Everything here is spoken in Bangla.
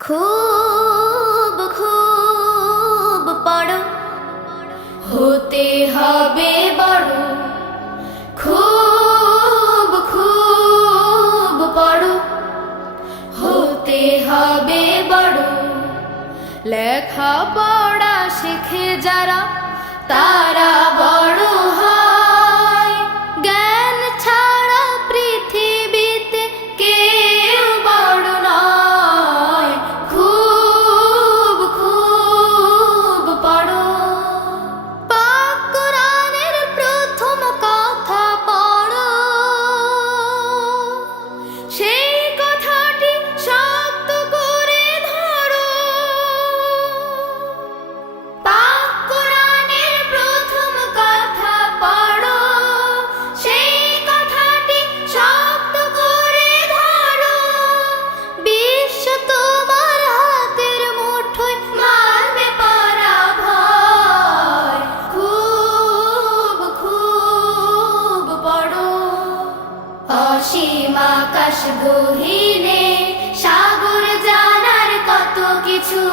খুব খুব পড়ো, হতে হবে বড়। খুব খুব পড়ো, হতে হবে বড়। লেখা পড়া শিখে যারা তারা বড় হয়। জ্ঞান ছাড়া পৃথিবীতে কেউ বড় নয়। খুব খুব পড়ো, পাক কোরআনের প্রথম কথা পড়ো। সেই কথাটি শক্ত করে ধরো। পাক কোরআনের প্রথম কথা পড়ো, সেই কথাটি শক্ত করে ধরো। বিশ্ব তোমার হাতের মুঠোয়, মারবে পরাভয়। খুব খুব পড়ো, অসীম আকাশ গহীনে সাগর জানার কত কিছু।